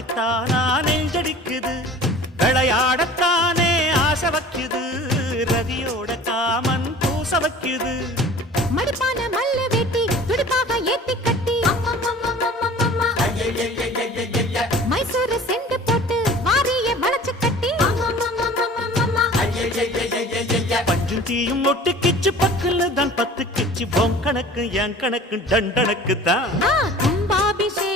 பார்வைக்குத்தானா நெஞ்சடிக்குது விளையாடத்தானே ஆசை வைக்குது ரதியோட காமன் பூச வைக்குது மடிப்பான மல்ல வெட்டி துடுப்பாக ஏத்தி கட்டி மைசூர் செண்டு போட்டு வாரிய வளைச்சு கட்டி பஞ்சும் தீயும் ஒட்டு கிச்சு பக்கல தான் 10 கிச்சு பொன் கணக்கு என் கணக்கு தண்டனுக்கு தான் கும்பாபிஷேகம்